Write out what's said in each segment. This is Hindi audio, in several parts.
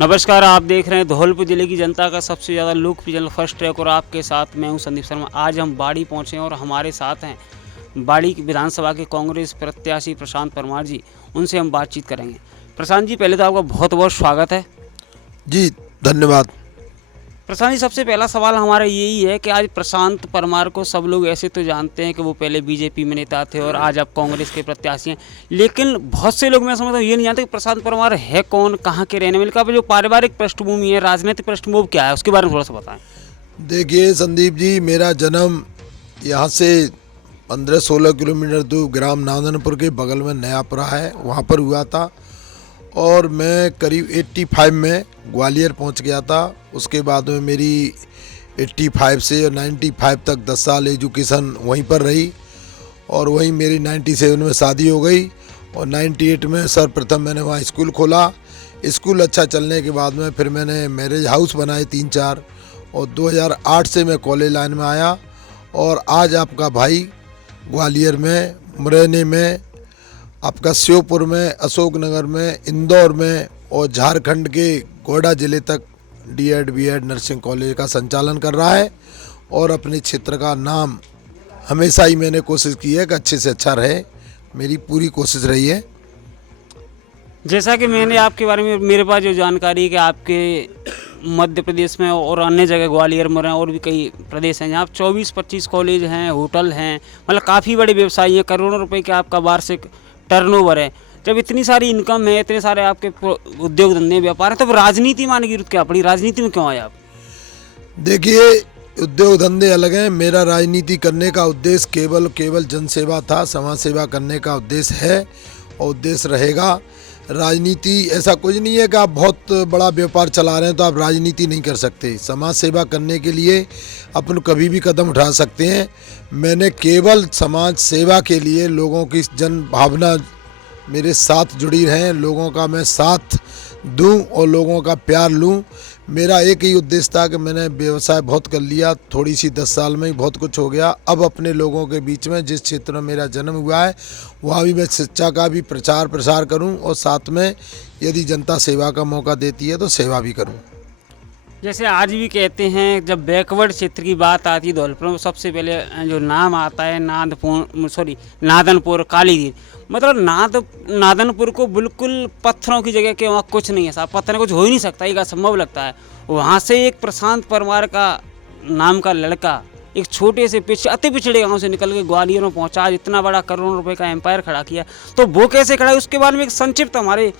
नमस्कार, आप देख रहे हैं धौलपुर जिले की जनता का सबसे ज़्यादा लोकप्रिय चैनल फर्स्ट ट्रैक और आपके साथ मैं हूं संदीप शर्मा। आज हम बाड़ी पहुंचे हैं और हमारे साथ हैं बाड़ी की विधानसभा के कांग्रेस प्रत्याशी प्रशांत परमार जी। उनसे हम बातचीत करेंगे। प्रशांत जी, पहले तो आपका बहुत बहुत स्वागत है। जी धन्यवाद। प्रशांत जी, सबसे पहला सवाल हमारा यही है कि आज प्रशांत परमार को सब लोग ऐसे तो जानते हैं कि वो पहले बीजेपी में नेता थे और आज आप कांग्रेस के प्रत्याशी हैं, लेकिन बहुत से लोग मैं समझता हूँ ये नहीं जानते कि प्रशांत परमार है कौन, कहाँ के रहने वाले, का जो पारिवारिक पृष्ठभूमि है, राजनीतिक पृष्ठभूमि क्या है, उसके बारे में थोड़ा सा बताएं। देखिए संदीप जी, मेरा जन्म यहाँ से 15-16 किलोमीटर दूर ग्राम नादनपुर के बगल में नयापुरा है, वहाँ पर हुआ था और मैं करीब 85 में ग्वालियर पहुँच गया था। उसके बाद में मेरी 85 से 95 तक 10 साल एजुकेशन वहीं पर रही और वहीं मेरी 97 में शादी हो गई और 98 में सर्वप्रथम मैंने वहाँ स्कूल खोला। स्कूल अच्छा चलने के बाद में फिर मैंने मैरिज हाउस बनाए 3-4 और 2008 से मैं कॉलेज लाइन में आया और आज आपका भाई ग्वालियर में, मुरैना में, आपका श्योपुर में, अशोकनगर में, इंदौर में और झारखंड के गोड्डा ज़िले तक D.Ed. B.Ed. नर्सिंग कॉलेज का संचालन कर रहा है और अपने क्षेत्र का नाम हमेशा ही मैंने कोशिश की है कि अच्छे से अच्छा रहे, मेरी पूरी कोशिश रही है। जैसा कि मैंने आपके बारे में, मेरे पास जो जानकारी है कि आपके मध्य प्रदेश में और अन्य जगह ग्वालियर में और भी कई प्रदेश हैं जहाँ 24-25 कॉलेज हैं, होटल हैं, मतलब काफ़ी बड़े व्यवसायी हैं, करोड़ों रुपए का आपका वार्षिक टर्नओवर है। जब इतनी सारी इनकम है, इतने सारे आपके उद्योग धंधे व्यापार हैं, तब राजनीति में आने की जरूरत क्या पड़ी, राजनीति में क्यों आए आप? देखिए, उद्योग धंधे अलग हैं, मेरा राजनीति करने का उद्देश्य केवल जनसेवा था, समाज सेवा करने का उद्देश्य है और उद्देश्य रहेगा। राजनीति ऐसा कुछ नहीं है कि आप बहुत बड़ा व्यापार चला रहे हैं तो आप राजनीति नहीं कर सकते। समाज सेवा करने के लिए अपन कभी भी कदम उठा सकते हैं। मैंने केवल समाज सेवा के लिए लोगों की जन भावना मेरे साथ जुड़ी रहें, लोगों का मैं साथ दूं और लोगों का प्यार लूं। मेरा एक ही उद्देश्य था कि मैंने व्यवसाय बहुत कर लिया, थोड़ी सी 10 साल में ही बहुत कुछ हो गया। अब अपने लोगों के बीच में, जिस क्षेत्र में मेरा जन्म हुआ है, वहाँ भी मैं शिक्षा का भी प्रचार प्रसार करूं और साथ में यदि जनता सेवा का मौका देती है तो सेवा भी करूं। जैसे आज भी कहते हैं, जब बैकवर्ड क्षेत्र की बात आती है धौलपुर में, सबसे पहले जो नाम आता है नादनपुर, कालीदीर। मतलब नादनपुर को बिल्कुल पत्थरों की जगह के वहाँ कुछ नहीं है साहब, पत्थर कुछ हो ही नहीं सकता, ये असंभव लगता है। वहाँ से एक प्रशांत परमार का नाम का लड़का एक छोटे से अति पिछड़े गांव से निकल के ग्वालियर में पहुंचा, आज इतना बड़ा करोड़ों रुपए का एम्पायर खड़ा किया। तो वो कैसे खड़ा है, उसके बारे में एक संक्षिप्त हमारे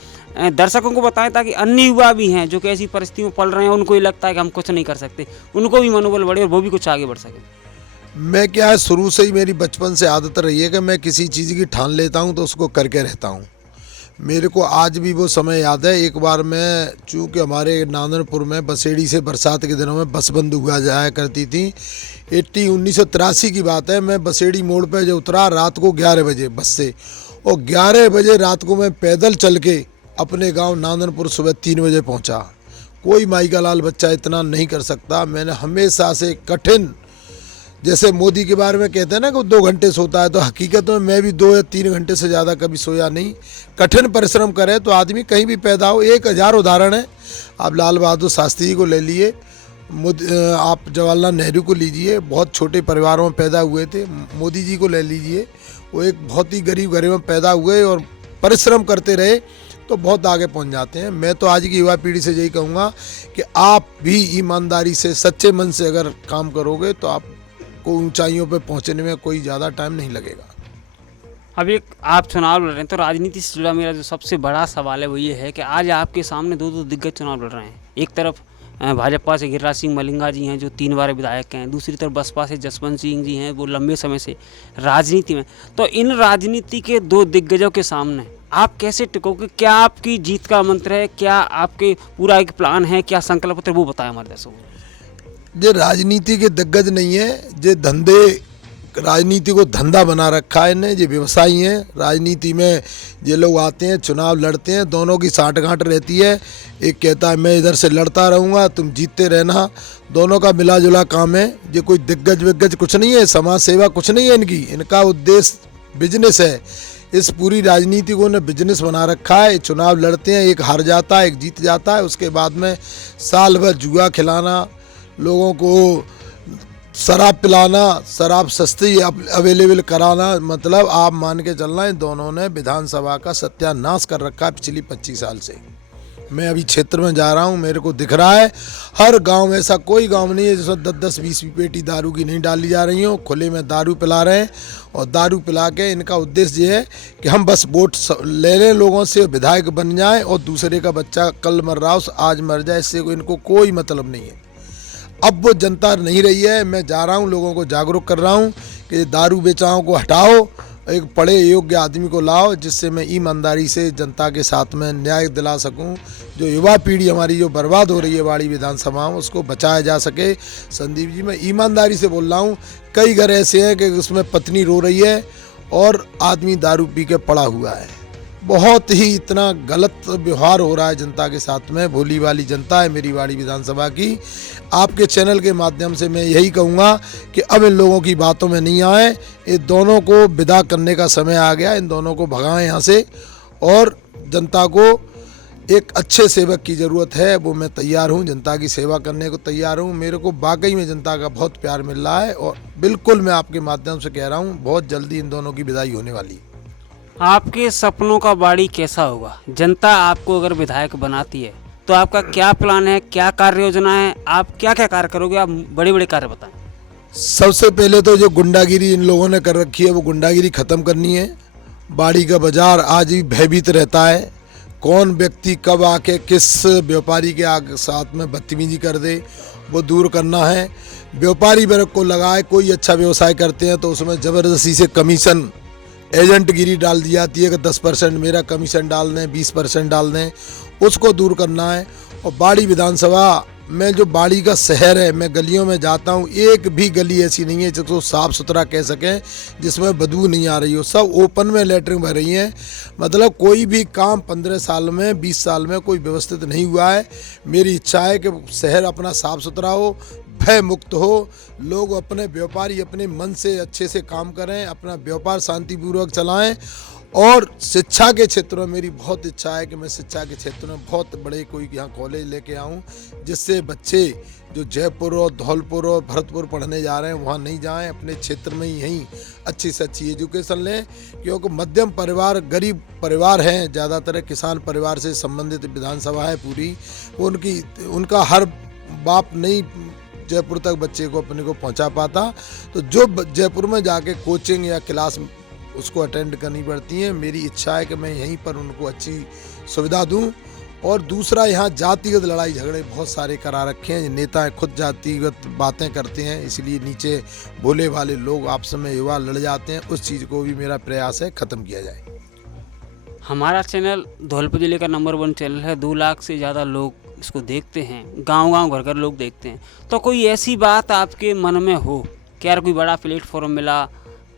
दर्शकों को बताएं, ताकि अन्य युवा भी हैं जो कि ऐसी परिस्थिति में पल रहे हैं, उनको ही लगता है कि हम कुछ नहीं कर सकते, उनको भी मनोबल बढ़े और वो भी कुछ आगे बढ़ सके। मैं क्या है, शुरू से ही मेरी बचपन से आदत रही है कि मैं किसी चीज़ की ठान लेता हूं तो उसको करके रहता हूं। मेरे को आज भी वो समय याद है। एक बार मैं, चूँकि हमारे नादनपुर में बसेड़ी से बरसात के दिनों में बस बंद हुआ जाया करती थी, 1983 की बात है। मैं बसेड़ी मोड़ पे जो उतरा रात को 11 बजे बस से, और 11 बजे रात को मैं पैदल चल के अपने गांव नादनपुर सुबह 3 बजे पहुंचा। कोई माई का लाल बच्चा इतना नहीं कर सकता। मैंने हमेशा से कठिन, जैसे मोदी के बारे में कहते हैं ना कि 2 घंटे सोता है, तो हकीकत में मैं भी 2 या 3 घंटे से ज़्यादा कभी सोया नहीं। कठिन परिश्रम करे तो आदमी कहीं भी पैदा हो। 1000 उदाहरण है। आप लाल बहादुर शास्त्री जी को ले लिए, आप जवाहरलाल नेहरू को लीजिए, बहुत छोटे परिवारों में पैदा हुए थे। मोदी जी को ले लीजिए, वो एक बहुत ही गरीब घरों में पैदा हुए और परिश्रम करते रहे तो बहुत आगे पहुंच जाते हैं। मैं तो आज की युवा पीढ़ी से यही कहूँगा कि आप भी ईमानदारी से, सच्चे मन से अगर काम करोगे तो आपको ऊंचाइयों पे पहुंचने में कोई ज़्यादा टाइम नहीं लगेगा। अब एक आप चुनाव लड़ रहे हैं, तो राजनीति से जुड़ा मेरा जो सबसे बड़ा सवाल है वो ये है कि आज आपके सामने दो दिग्गज चुनाव लड़ रहे हैं। एक तरफ भाजपा से गिरिराज सिंह मलिंगा जी हैं जो 3 बार विधायक हैं, दूसरी तरफ बसपा से जसवंत सिंह जी हैं, वो लंबे समय से राजनीति में। तो इन राजनीति के 2 दिग्गजों के सामने आप कैसे टिकोगे? क्या आपकी जीत का मंत्र है, क्या आपके पूरा एक प्लान है, क्या संकल्प पत्र, वो बताएं हमारे दर्शकों को। ये राजनीति के दिग्गज नहीं है, ये धंधे, राजनीति को धंधा बना रखा है इन्हें। ये व्यवसायी हैं। राजनीति में ये लोग आते हैं, चुनाव लड़ते हैं, दोनों की साठगांठ रहती है। एक कहता है मैं इधर से लड़ता रहूँगा, तुम जीतते रहना। दोनों का मिला जुला काम है। ये कोई दिग्गज विग्गज कुछ नहीं है, समाज सेवा कुछ नहीं है इनकी। इनका उद्देश्य बिजनेस है इस पूरी राजनीति को ने बिजनेस बना रखा है। चुनाव लड़ते हैं, एक हार जाता है, एक जीत जाता है, उसके बाद में साल भर जुआ खिलाना, लोगों को शराब पिलाना, शराब सस्ती अवेलेबल कराना। मतलब आप मान के चलना है, दोनों ने विधानसभा का सत्यानाश कर रखा है पिछली 25 साल से। मैं अभी क्षेत्र में जा रहा हूँ, मेरे को दिख रहा है हर गांव में ऐसा कोई गांव नहीं है जिसमें 10-10, 20 पेटी दारू की नहीं डाली जा रही हो। खुले में दारू पिला रहे हैं और दारू पिला के इनका उद्देश्य ये है कि हम बस वोट ले लें लोगों से, विधायक बन जाएं और दूसरे का बच्चा कल मर रहा हो आज मर जाए, इससे इनको कोई मतलब नहीं है। अब वो जनता नहीं रही है। मैं जा रहा हूँ, लोगों को जागरूक कर रहा हूँ कि दारू बेचाओं को हटाओ, एक पढ़े योग्य आदमी को लाओ, जिससे मैं ईमानदारी से जनता के साथ में न्याय दिला सकूं। जो युवा पीढ़ी हमारी जो बर्बाद हो रही है बाड़ी विधानसभा में, उसको बचाया जा सके। संदीप जी, मैं ईमानदारी से बोल रहा हूं, कई घर ऐसे हैं कि उसमें पत्नी रो रही है और आदमी दारू पी के पड़ा हुआ है। बहुत ही इतना गलत व्यवहार हो रहा है जनता के साथ में। भोली वाली जनता है मेरी बाड़ी विधानसभा की। आपके चैनल के माध्यम से मैं यही कहूँगा कि अब इन लोगों की बातों में नहीं आए, इन दोनों को विदा करने का समय आ गया। इन दोनों को भगाएं यहाँ से और जनता को एक अच्छे सेवक की ज़रूरत है। वो मैं तैयार हूँ, जनता की सेवा करने को तैयार हूँ। मेरे को वाकई में जनता का बहुत प्यार मिल रहा है और बिल्कुल मैं आपके माध्यम से कह रहा हूँ, बहुत जल्दी इन दोनों की विदाई होने वाली है। आपके सपनों का बाड़ी कैसा होगा? जनता आपको अगर विधायक बनाती है तो आपका क्या प्लान है, क्या कार्य योजना है, आप क्या क्या कार्य करोगे? आप बड़े बड़े कार्य बताएं। सबसे पहले तो जो गुंडागिरी इन लोगों ने कर रखी है वो गुंडागिरी ख़त्म करनी है। बाड़ी का बाजार आज भी भयभीत रहता है, कौन व्यक्ति कब आके किस व्यापारी के आगे साथ में बदतमीजी कर दे, वो दूर करना है। व्यापारी वर्ग को लगाए, कोई अच्छा व्यवसाय करते हैं तो उसमें ज़बरदस्ती से कमीशन एजेंट गिरी डाल दी जाती है कि 10% मेरा कमीशन डाल दें, 20% डाल दें, उसको दूर करना है। और बाड़ी विधानसभा में जो बाड़ी का शहर है, मैं गलियों में जाता हूँ, एक भी गली ऐसी नहीं है जिसको साफ़ सुथरा कह सकें, जिसमें बदबू नहीं आ रही हो। सब ओपन में लैटरिन भर रही हैं। मतलब कोई भी काम 15 साल में 20 साल में कोई व्यवस्थित नहीं हुआ है। मेरी इच्छा है कि शहर अपना साफ़ सुथरा हो, भय मुक्त हो, लोग अपने व्यापारी अपने मन से अच्छे से काम करें, अपना व्यापार शांतिपूर्वक चलाएं। और शिक्षा के क्षेत्र में मेरी बहुत इच्छा है कि मैं शिक्षा के क्षेत्र में बहुत बड़े कोई यहाँ कॉलेज लेके आऊँ, जिससे बच्चे जो जयपुर और धौलपुर और भरतपुर पढ़ने जा रहे हैं वहाँ नहीं जाएं, अपने क्षेत्र में ही यहीं अच्छी से अच्छी एजुकेशन लें। क्योंकि मध्यम परिवार, गरीब परिवार हैं, ज़्यादातर किसान परिवार से संबंधित विधानसभा है पूरी। उनका हर बाप नहीं जयपुर तक बच्चे को अपने को पहुंचा पाता, तो जो जयपुर में जाके कोचिंग या क्लास उसको अटेंड करनी पड़ती है। मेरी इच्छा है कि मैं यहीं पर उनको अच्छी सुविधा दूं। और दूसरा, यहाँ जातिगत लड़ाई झगड़े बहुत सारे करा रखे हैं, नेता खुद जातिगत बातें करते हैं, इसलिए नीचे भोले भाले लोग आपस में युवा लड़ जाते हैं। उस चीज़ को भी मेरा प्रयास है ख़त्म किया जाए। हमारा चैनल धौलपुर जिले का नंबर 1 चैनल है। 2 लाख से ज़्यादा लोग इसको देखते हैं, गांव-गांव घर-घर लोग देखते हैं। तो कोई ऐसी बात आपके मन में हो कि यार कोई बड़ा प्लेटफॉर्म मिला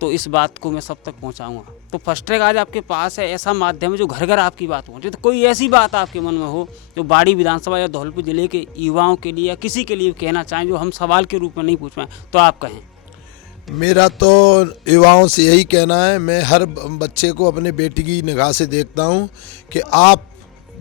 तो इस बात को मैं सब तक पहुंचाऊंगा, तो फर्स्ट ट्रैक आज आपके पास है, ऐसा माध्यम है जो घर घर आपकी बात पहुंचे। तो कोई ऐसी बात आपके मन में हो जो बाड़ी विधानसभा या धौलपुर जिले के युवाओं के लिए या किसी के लिए कहना चाहें, जो हम सवाल के रूप में नहीं पूछ पाएँ, तो आप कहें। मेरा तो युवाओं से यही कहना है, मैं हर बच्चे को अपने बेटी की निगाह से देखता हूँ कि आप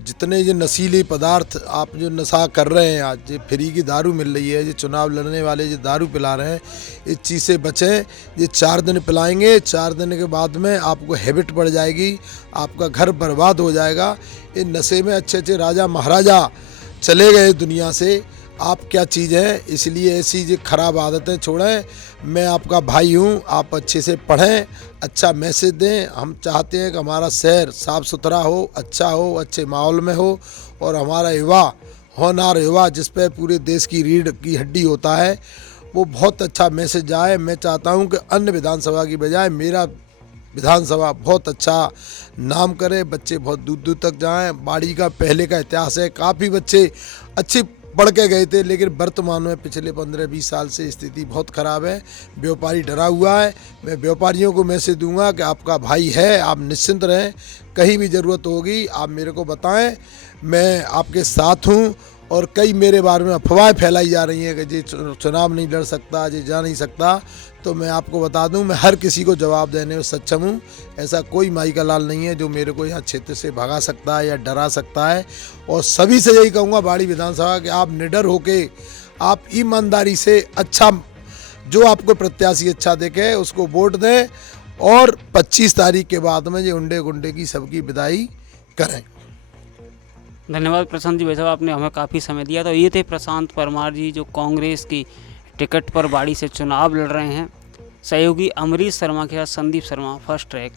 जितने ये नशीले पदार्थ आप जो नशा कर रहे हैं, आज ये फ्री की दारू मिल रही है, जो चुनाव लड़ने वाले जो दारू पिला रहे हैं, इस चीज़ से बचें। ये 4 दिन पिलाएंगे, 4 दिन के बाद में आपको हैबिट पड़ जाएगी, आपका घर बर्बाद हो जाएगा। ये नशे में अच्छे अच्छे राजा महाराजा चले गए दुनिया से, आप क्या चीज़ है। इसलिए ऐसी जो खराब आदतें छोड़ें। मैं आपका भाई हूँ, आप अच्छे से पढ़ें, अच्छा मैसेज दें। हम चाहते हैं कि हमारा शहर साफ़ सुथरा हो, अच्छा हो, अच्छे माहौल में हो, और हमारा युवा होनहार युवा जिस पे पूरे देश की रीढ़ की हड्डी होता है, वो बहुत अच्छा मैसेज जाए। मैं चाहता हूँ कि अन्य विधानसभा की बजाय मेरा विधानसभा बहुत अच्छा नाम करे, बच्चे बहुत दूर दूर तक जाएं। बाड़ी का पहले का इतिहास है, काफ़ी बच्चे अच्छी पढ़ के गए थे, लेकिन वर्तमान में पिछले 15-20 साल से स्थिति बहुत ख़राब है। व्यापारी डरा हुआ है। मैं व्यापारियों को मैसेज दूंगा कि आपका भाई है, आप निश्चिंत रहें, कहीं भी ज़रूरत होगी आप मेरे को बताएं, मैं आपके साथ हूं। और कई मेरे बारे में अफवाहें फैलाई जा रही हैं कि जी चुनाव नहीं लड़ सकता, जी जा नहीं सकता। तो मैं आपको बता दूं, मैं हर किसी को जवाब देने में सक्षम हूं। ऐसा कोई माई का लाल नहीं है जो मेरे को यहाँ क्षेत्र से भगा सकता है या डरा सकता है। और सभी से यही कहूँगा बाड़ी विधानसभा कि आप निडर होके, आप ईमानदारी से अच्छा, जो आपको प्रत्याशी अच्छा देखे उसको वोट दें और 25 तारीख के बाद में ये उंडे गुंडे की सबकी विदाई करें। धन्यवाद प्रशांत जी, भाई साहब आपने हमें काफ़ी समय दिया। तो ये थे प्रशांत परमार जी, जो कांग्रेस की टिकट पर बाड़ी से चुनाव लड़ रहे हैं। सहयोगी अमरीश शर्मा के साथ संदीप शर्मा, फर्स्ट ट्रैक।